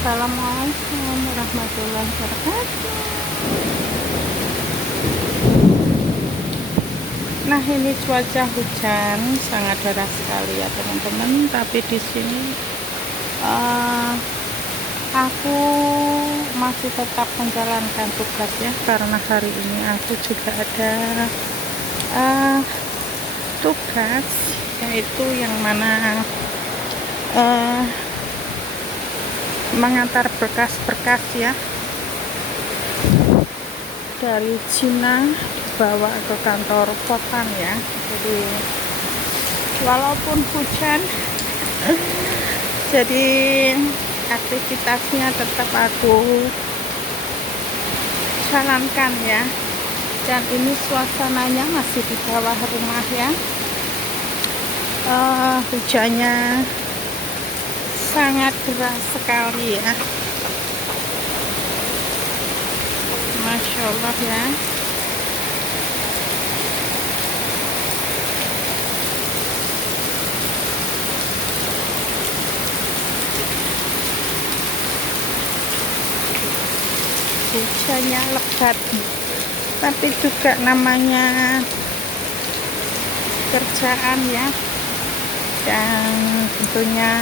Assalamualaikum warahmatullahi wabarakatuh. Nah, ini cuaca hujan sangat deras sekali ya teman-teman. Tapi di sini aku masih tetap menjalankan tugas ya, karena hari ini aku juga ada tugas, yaitu yang mana mengantar berkas-berkas ya dari Cina dibawa ke kantor Votan ya. Jadi walaupun hujan jadi aktivitasnya tetap aku jalankan ya. Dan ini suasananya masih di bawah rumah ya. Hujannya sangat deras sekali ya, Masya Allah ya. Hujannya lebat, tapi juga namanya kerjaan ya. Dan tentunya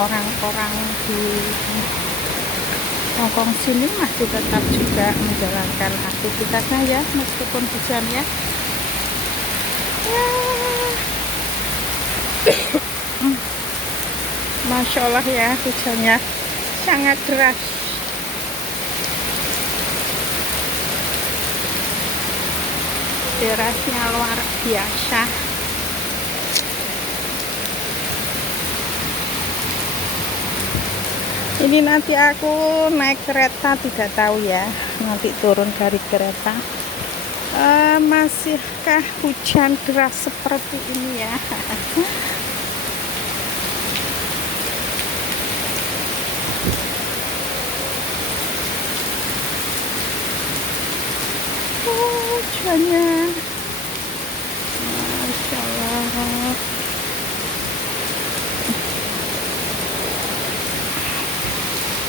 orang-orang di Hongkong sini masih tetap juga menjalankan aktivitasnya ya, meskipun hujan ya. Masya Allah ya, hujannya sangat deras. Derasnya luar biasa. Ini nanti aku naik kereta, tidak tahu ya, nanti turun dari kereta masihkah hujan deras seperti ini ya. Hujannya Masya Allah.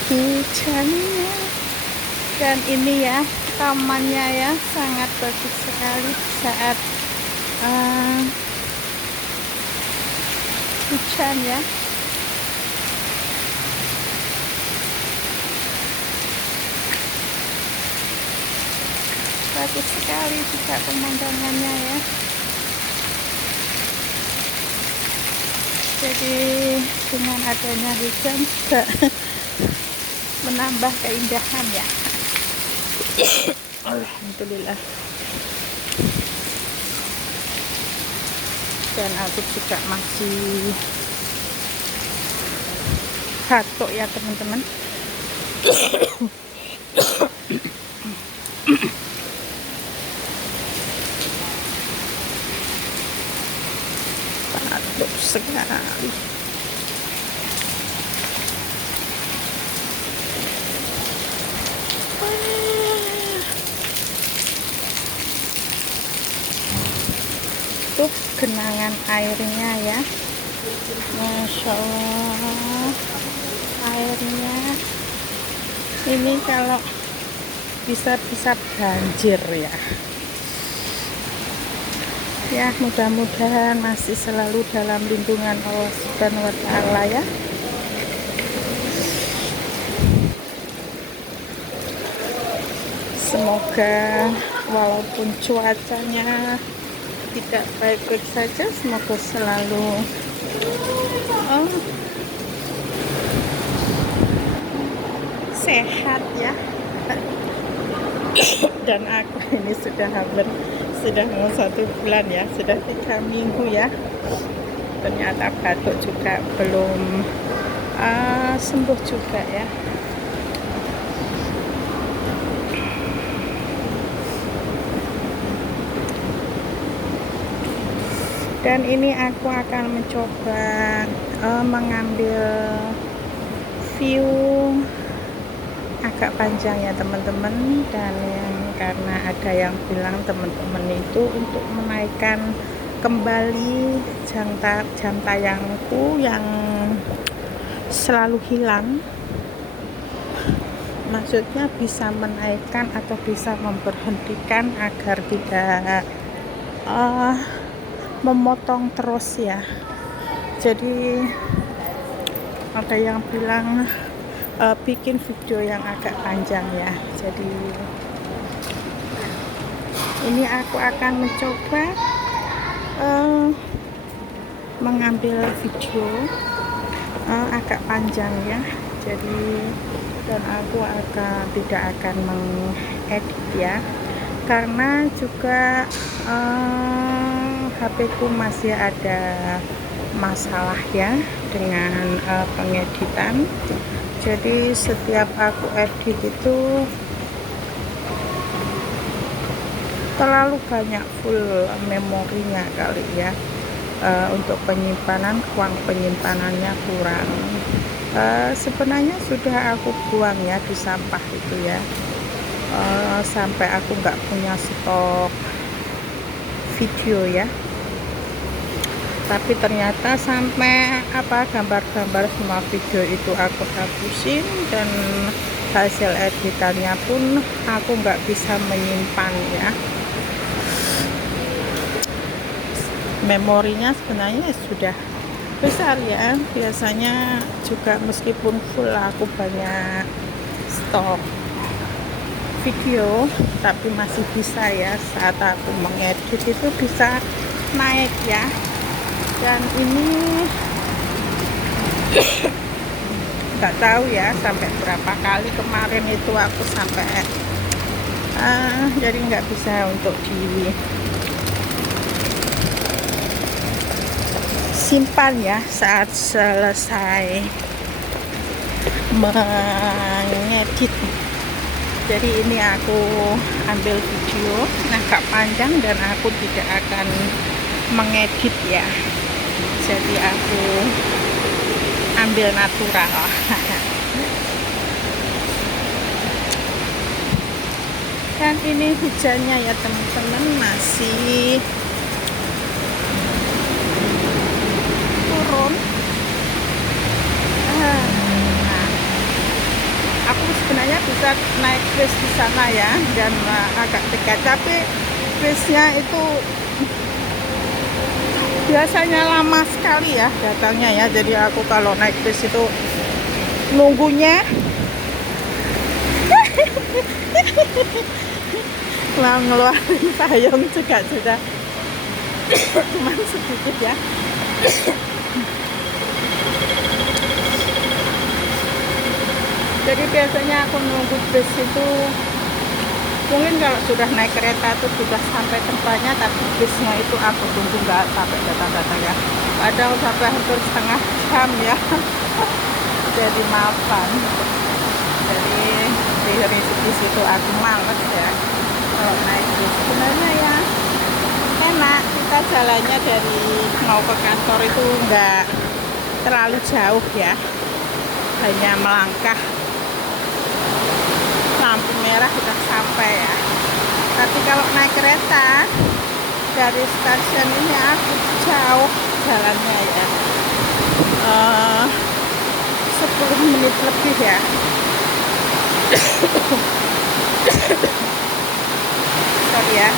Hujannya, dan ini ya tamannya ya sangat bagus sekali saat hujan ya. Bagus sekali juga pemandangannya ya. Jadi dengan adanya hujan juga menambah keindahan ya. Alhamdulillah. Dan aku juga masih batuk ya teman-teman. Batuk sekali. Tuh genangan airnya ya, Masya Allah. Airnya ini kalau bisa banjir ya. Ya, mudah-mudahan masih selalu dalam lindungan Allah Subhanahu wa Ta'ala ya. Semoga walaupun cuacanya tidak baik-baik saja, semoga selalu sehat ya. Dan aku ini sudah mau 1 bulan ya, sudah 3 minggu ya. Ternyata batuk juga belum sembuh juga ya. Dan ini aku akan mencoba mengambil view agak panjang ya teman-teman. Dan karena ada yang bilang teman-teman itu untuk menaikkan kembali jam tayangku yang selalu hilang, maksudnya bisa menaikkan atau bisa memberhentikan agar tidak uh, memotong terus ya. Jadi ada yang bilang bikin video yang agak panjang ya. Jadi ini aku akan mencoba mengambil video agak panjang ya. Jadi dan aku tidak akan mengedit ya, karena juga HP ku masih ada masalah ya dengan pengeditan. Jadi setiap aku edit itu terlalu banyak full memorinya kali ya. Untuk penyimpanan, ruang penyimpanannya kurang. Sebenarnya sudah aku buang ya di sampah itu ya, sampai aku nggak punya stok video ya. Tapi ternyata sampai gambar-gambar semua video itu aku hapusin, dan hasil editannya pun aku nggak bisa menyimpan ya. Memorinya sebenarnya sudah besar ya, biasanya juga meskipun full aku banyak stok video, tapi masih bisa ya saat aku mengedit itu bisa naik ya. Dan ini nggak tahu ya sampai berapa kali kemarin itu aku sampai jadi nggak bisa untuk disimpan ya saat selesai mengedit. Jadi ini aku ambil video agak panjang dan aku tidak akan mengedit ya. Jadi aku ambil natural. Dan ini hujannya ya teman-teman, masih turun. Nah, aku sebenarnya bisa naik bus di sana ya, dan agak dekat, tapi busnya itu biasanya lama sekali ya datangnya ya. Jadi aku kalau naik bus itu nunggunya ngeluarin payung juga sudah cuman sedikit ya. Jadi biasanya aku nunggu bus itu, mungkin kalau sudah naik kereta itu sudah sampai tempatnya, tapi busnya itu aku tunggu nggak sampai datang-datang ya. Padahal sampai hampir setengah jam ya. Jadi maafkan. Jadi di situ aku males ya kalau naik bus. Sebenarnya ya enak, kita jalannya dari mau ke kantor itu nggak terlalu jauh ya, hanya melangkah lampu merah sudah sampai ya. Tapi kalau naik kereta dari stasiun ini aku jauh jalannya ya, 10 menit lebih ya. Sorry ya,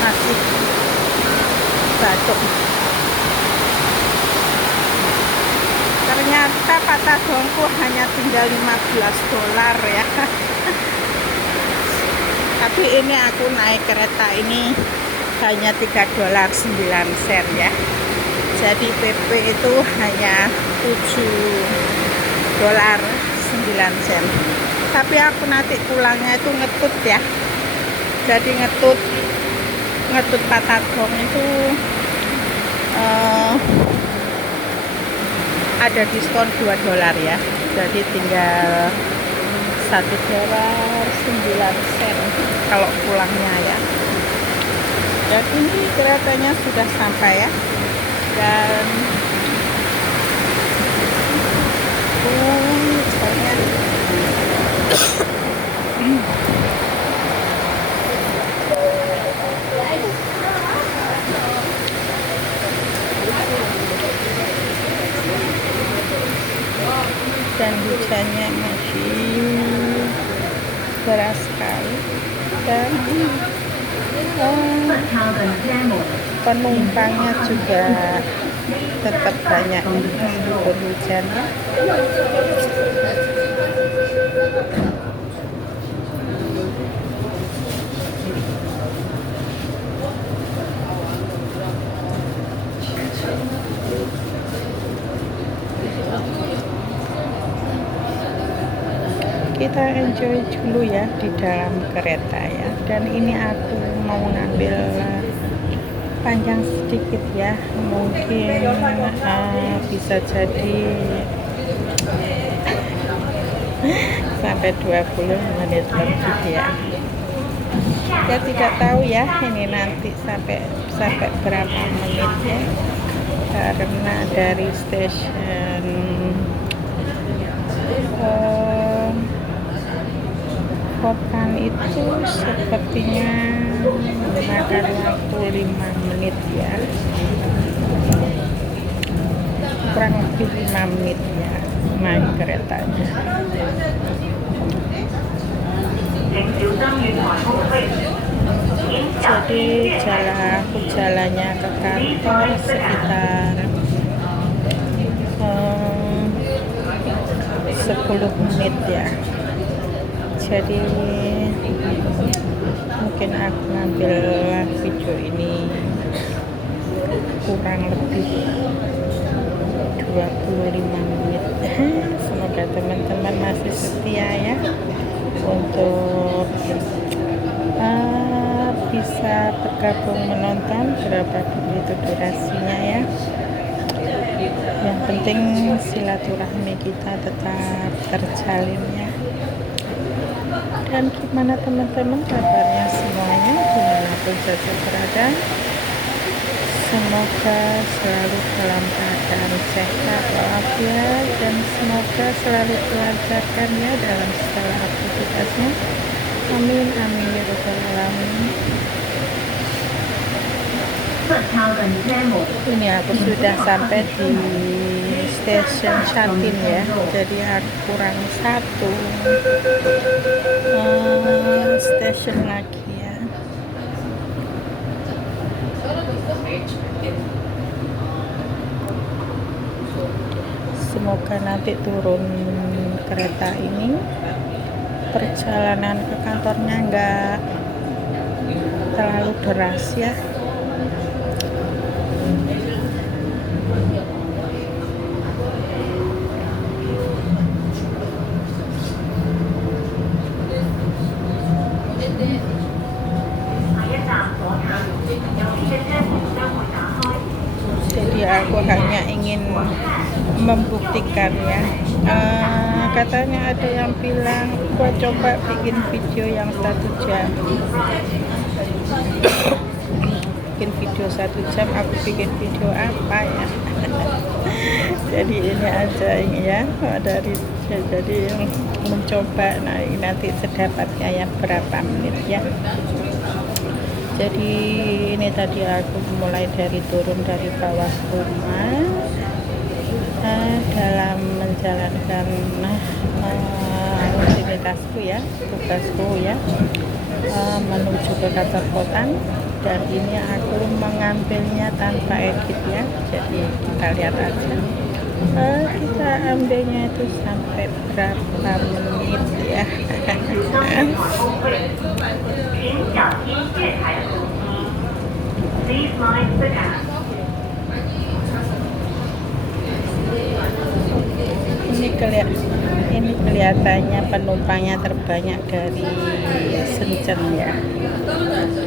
masih batuk. Ternyata patagongku hanya tinggal $15 ya. Tapi ini aku naik kereta ini hanya $3.09 ya. Jadi PP itu hanya $7.09. Tapi aku nanti pulangnya itu ngetut ya. Jadi ngetut Patagong itu ada diskon $2 ya. Jadi tinggal $1.09 kalau pulangnya ya. Dan ini keretanya sudah sampai ya. Dan misalnya dan hujannya masih deras sekali, dan penumpangnya juga tetap banyak meskipun hujan ya. Kita enjoy dulu ya di dalam kereta ya. Dan ini aku mau ngambil panjang sedikit ya, mungkin bisa jadi sampai 20 menit lebih ya. Ya tidak tahu ya ini nanti sampai berapa menit ya, karena dari stasiun Kopan itu sepertinya memakan waktu 5 menit ya, kurang lebih 5 menit ya naik keretanya. Jadi jalannya ke kantor sekitar 10 menit ya. Jadi mungkin aku ngambil video ini kurang lebih 25 menit. Semoga teman-teman masih setia ya untuk bisa bergabung menonton, berapapun itu durasinya ya. Yang penting silaturahmi kita tetap terjalin ya. Dan gimana teman-teman kabarnya semuanya, dimanapun saja berada, semoga selalu dalam keadaan sehat walafiat, dan semoga selalu dilancarkan ya dalam segala aktivitasnya. Amin amin ya rabbal alamin. Ini aku sudah sampai di stasiun Shantin ya, jadi aku kurang satu stasiun lagi ya. Semoga nanti turun kereta ini perjalanan ke kantornya nggak terlalu deras ya. Jadi aku hanya ingin membuktikan ya, katanya ada yang bilang gua coba bikin video yang 1 jam. Bikin video 1 jam, aku bikin video apa ya? Jadi ini aja ini ya, jadi yang mencoba. Nah nanti sedapatnya ya berapa menit ya. Jadi ini tadi aku mulai dari turun dari bawah rumah, dalam menjalankan rutinitasku ya, tugasku ya, menuju ke kantor Kotan. Dan ini aku mengambilnya tanpa edit ya, jadi kita lihat aja kita ambilnya itu sampai berapa menit ya. Ini kelihatannya penumpangnya terbanyak dari Shenzhen ya,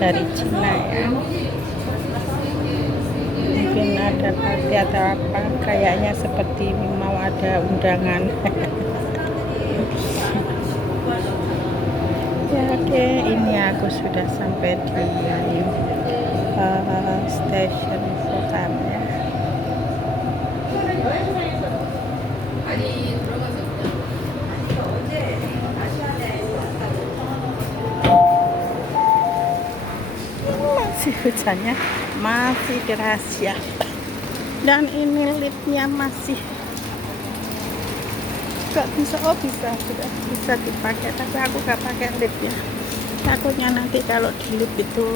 dari Cina ya. Mungkin ada party atau apa, kayaknya seperti mau ada undangan. Ya oke, ini aku sudah sampai di stasiun Kotan ya. Masih hujannya masih deras ya, dan ini liftnya masih bisa, oh bisa, sudah bisa dipakai, tapi aku gak pakai lip ya, takutnya nanti kalau di lip itu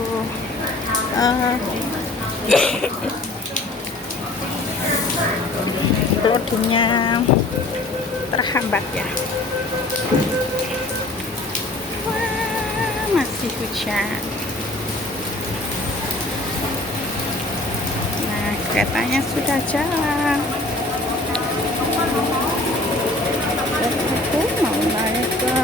loadingnya terhambat ya. Wah, masih hujan. Nah, keretanya sudah jalan. Dan aku mau naik ke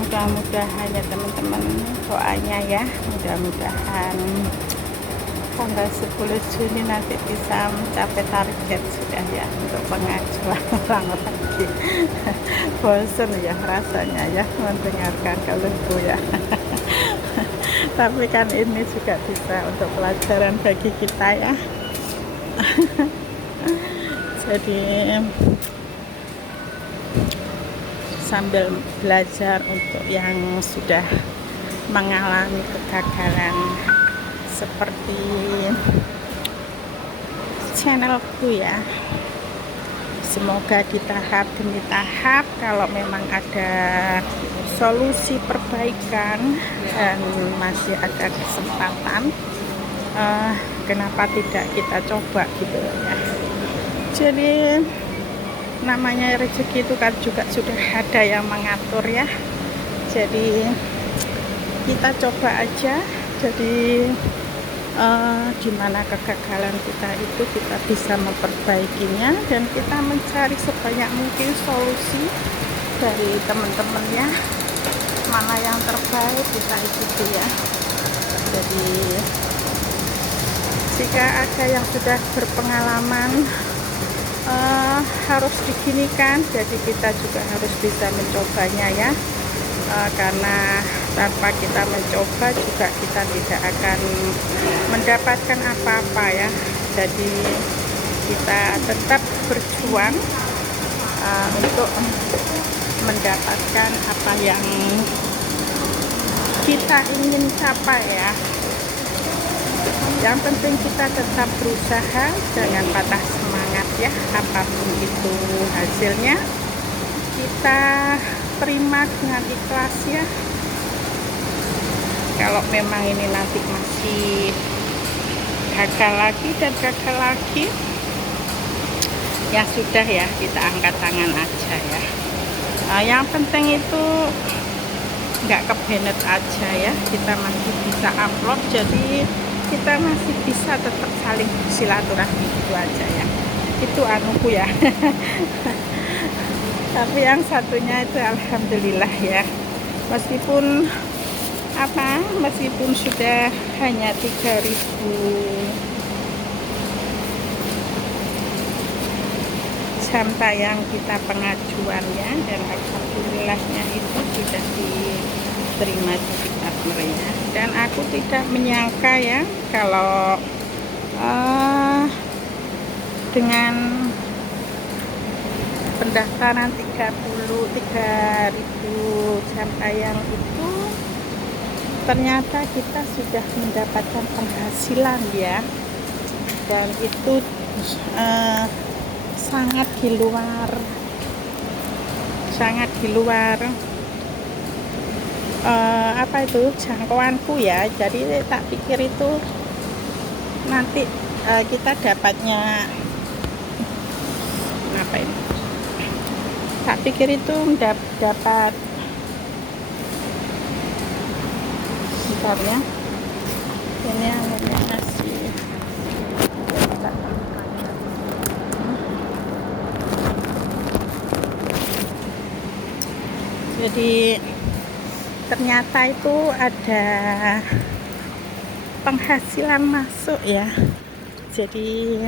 mudah-mudahan ya teman-teman, doanya ya, mudah-mudahan tanggal 10 Juni nanti bisa mencapai target sudah ya untuk pengajuan orang lagi. Bosan ya rasanya ya mendengarkan keluhku ya. Tapi kan ini juga bisa untuk pelajaran bagi kita ya. Jadi sambil belajar untuk yang sudah mengalami kegagalan seperti channelku ya, semoga di tahap demi tahap kalau memang ada solusi perbaikan dan masih ada kesempatan, kenapa tidak kita coba gitu ya. Jadi namanya rezeki itu kan juga sudah ada yang mengatur ya, jadi kita coba aja. Jadi gimana kegagalan kita itu kita bisa memperbaikinya, dan kita mencari sebanyak mungkin solusi dari teman-temannya, mana yang terbaik kita ikuti ya. Jadi jika ada yang sudah berpengalaman harus diginikan, jadi kita juga harus bisa mencobanya ya, karena tanpa kita mencoba juga kita tidak akan mendapatkan apa-apa ya. Jadi kita tetap berjuang untuk mendapatkan apa yang kita ingin capai ya. Yang penting kita tetap berusaha, jangan patah semangat ya. Apapun itu hasilnya, kita terima dengan ikhlas ya. Kalau memang ini nanti masih gagal lagi dan gagal lagi, ya sudah ya, kita angkat tangan aja ya. Yang penting itu nggak kebenet aja ya, kita masih bisa upload, jadi kita masih bisa tetap saling silaturahmi, itu aja ya. Itu anuku ya. Tapi yang satunya itu alhamdulillah ya, meskipun sudah hanya 3.000 jam tayang kita pengajuannya, dan alhamdulillahnya itu sudah diterima sertifikat mereka. Dan aku tidak menyangka ya kalau dengan pendaftaran 33.000 jam tayang itu ternyata kita sudah mendapatkan penghasilan ya, dan itu sangat di luar jangkauanku ya. Jadi tak pikir itu nanti kita dapatnya tak pikir itu dapat bentarnya, ini masih jadi ternyata itu ada penghasilan masuk ya. Jadi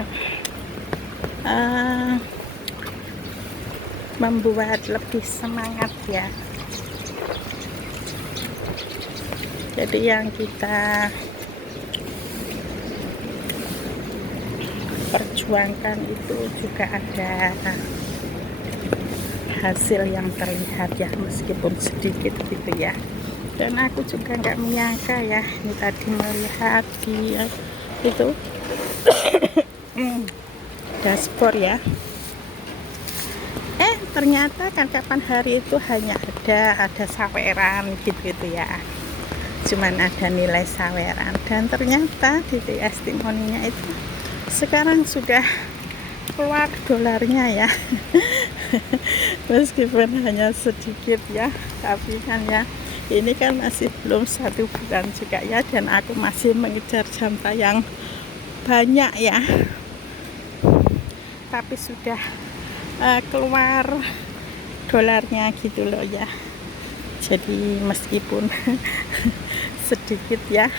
membuat lebih semangat ya. Jadi yang kita perjuangkan itu juga ada hasil yang terlihat ya, meskipun sedikit gitu ya. Dan aku juga nggak menyangka ya, ini tadi melihat di itu dashboard ya, ternyata tangkapan hari itu hanya ada saweran gitu ya, cuman ada nilai saweran. Dan ternyata di testimoninya itu sekarang sudah keluar dolarnya ya. Meskipun hanya sedikit ya, tapi kan ya ini kan masih belum 1 bulan juga ya, dan aku masih mengejar jam tayang banyak ya, tapi sudah keluar dolarnya gitu loh ya. Jadi meskipun sedikit ya,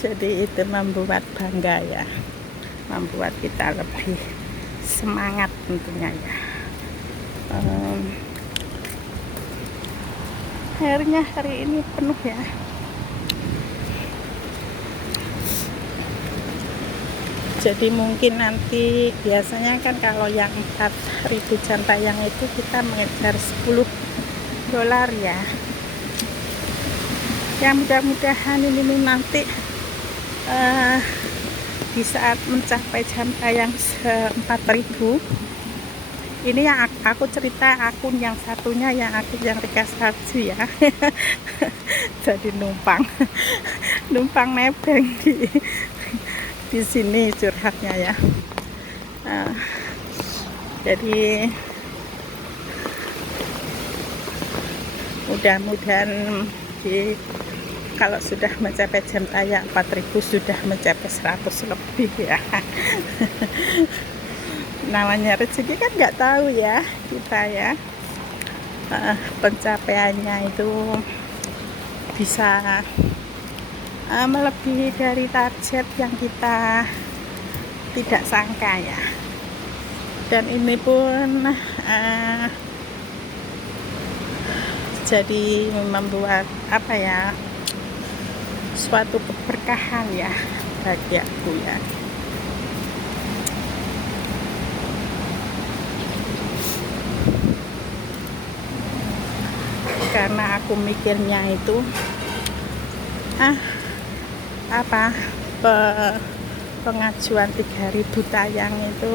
jadi itu membuat bangga ya, membuat kita lebih semangat tentunya ya. Akhirnya hari ini penuh ya. Jadi mungkin nanti, biasanya kan kalau yang 4.000 jam tayang itu kita mengejar 10 dolar ya. Ya mudah-mudahan ini nanti di saat mencapai jam tayang 4.000, ini yang aku cerita akun yang satunya, yang akun yang Rika Sarju ya. Jadi numpang nebeng di sini curhatnya ya. Jadi mudah-mudahan kalau sudah mencapai jam tayang 4.000 sudah mencapai 100 lebih ya. Namanya rezeki kan nggak tahu ya kita ya. Pencapaiannya itu bisa melebihi dari target yang kita tidak sangka ya. Dan ini pun jadi membuat apa ya, suatu keberkahan ya bagi aku ya. Karena aku mikirnya itu pengajuan 3.000 tayang itu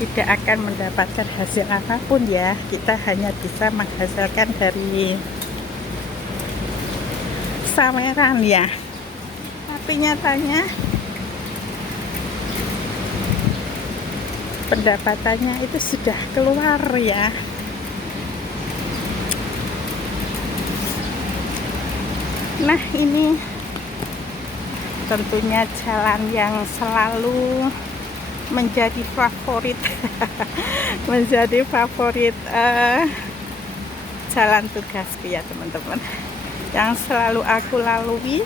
tidak akan mendapatkan hasil apapun ya. Kita hanya bisa menghasilkan dari saweran ya. Tapi nyatanya pendapatannya itu sudah keluar ya. Nah ini tentunya jalan yang selalu menjadi favorit menjadi favorit jalan tugasku ya teman-teman, yang selalu aku lalui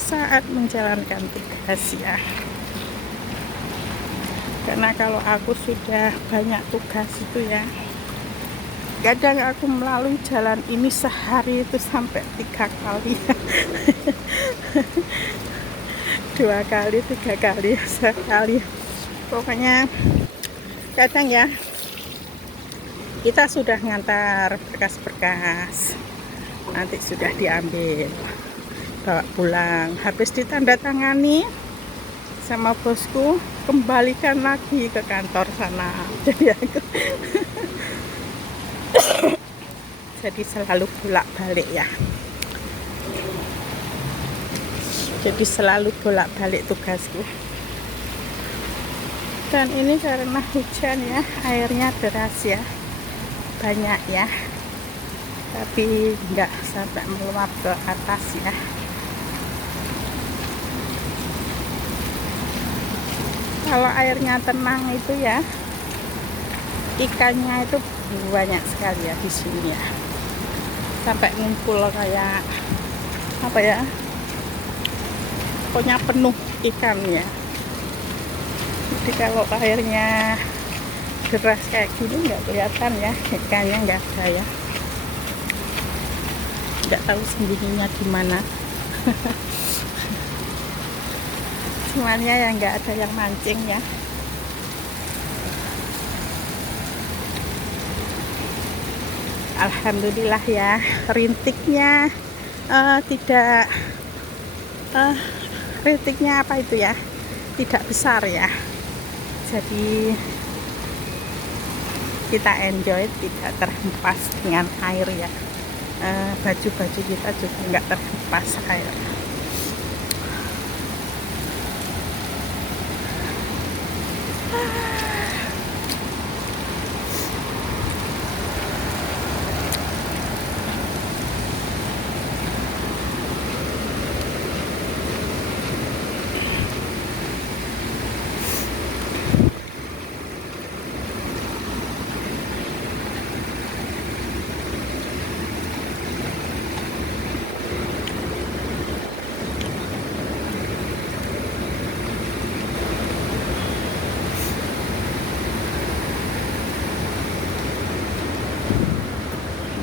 saat menjalankan tugas ya. Karena kalau aku sudah banyak tugas itu ya, kadang aku melalui jalan ini sehari itu sampai 3 kali 2 kali, 3 kali, sekali. Pokoknya kadang ya kita sudah ngantar berkas-berkas, nanti sudah diambil bawa pulang, habis ditandatangani sama bosku, kembalikan lagi ke kantor sana. Jadi aku jadi selalu bolak-balik ya. Jadi selalu bolak-balik tugasku. Dan ini karena hujan ya, airnya deras ya, banyak ya, tapi enggak sampai meluap ke atas ya. Kalau airnya tenang itu ya, ikannya itu banyak sekali ya di sini ya, sampai ngumpul kayak apa ya, pokoknya penuh ikan ya. Jadi kalau airnya deras kayak gini nggak kelihatan ya, ikannya nggak ada ya, nggak tahu sembunyinya di mana. Cuman ya nggak ada yang mancing ya. Alhamdulillah ya, rintiknya tidak rintiknya apa itu ya, tidak besar ya, jadi kita enjoy, tidak terhempas dengan air ya. Baju-baju kita juga nggak terhempas air.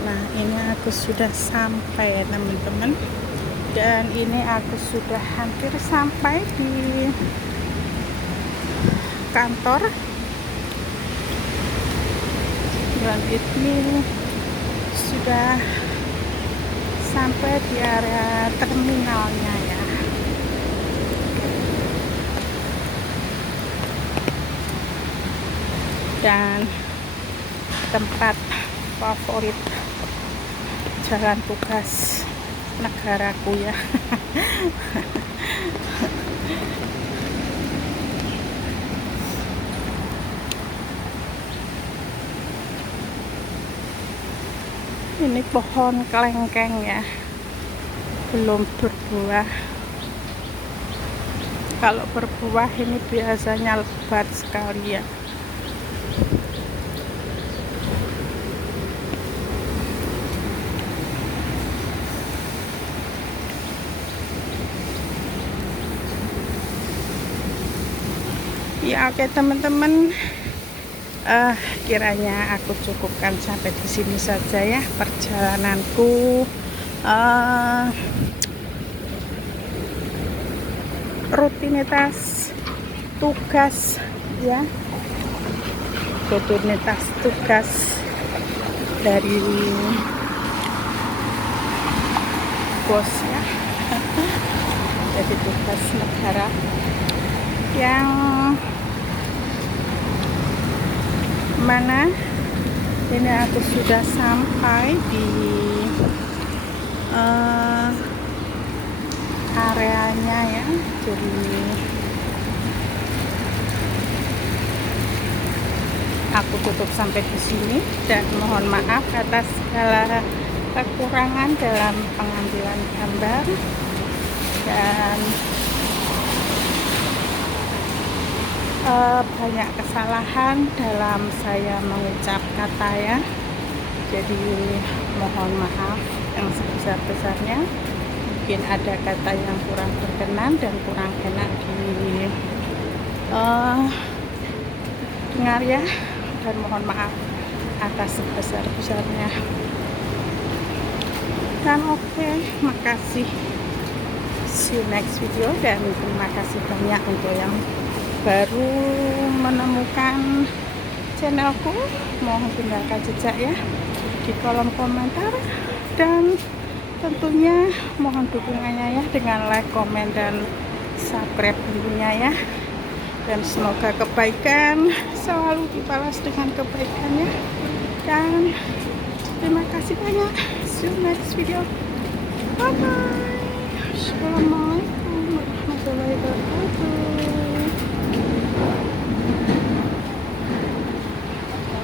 Nah, ini aku sudah sampai ya teman-teman, dan ini aku sudah hampir sampai di kantor, dan ini sudah sampai di area terminalnya ya. Dan tempat favorit jalan tugas negaraku ya. Ini pohon kelengkeng ya, belum berbuah. Kalau berbuah ini biasanya lebat sekali ya. Ya oke teman-teman, kiranya aku cukupkan sampai di sini saja ya perjalananku, rutinitas tugas ya, rutinitas tugas dari bos ya. Jadi tugas negara yang mana ini aku sudah sampai di areanya ya. Jadi aku tutup sampai di sini dan mohon maaf atas segala kekurangan dalam pengambilan gambar dan banyak kesalahan dalam saya mengucap kata ya. Jadi mohon maaf yang sebesar-besarnya. Mungkin ada kata yang kurang berkenan dan kurang enak di dengar ya, dan mohon maaf atas sebesar-besarnya. Dan oke, makasih, see you next video, dan terima kasih banyak untuk yang baru menemukan channelku. Mohon tinggalkan jejak ya di kolom komentar, dan tentunya mohon dukungannya ya dengan like, komen, dan subscribe tentunya ya. Dan semoga kebaikan selalu dibalas dengan kebaikannya. Dan terima kasih banyak. See you next video. Bye bye. Shalom.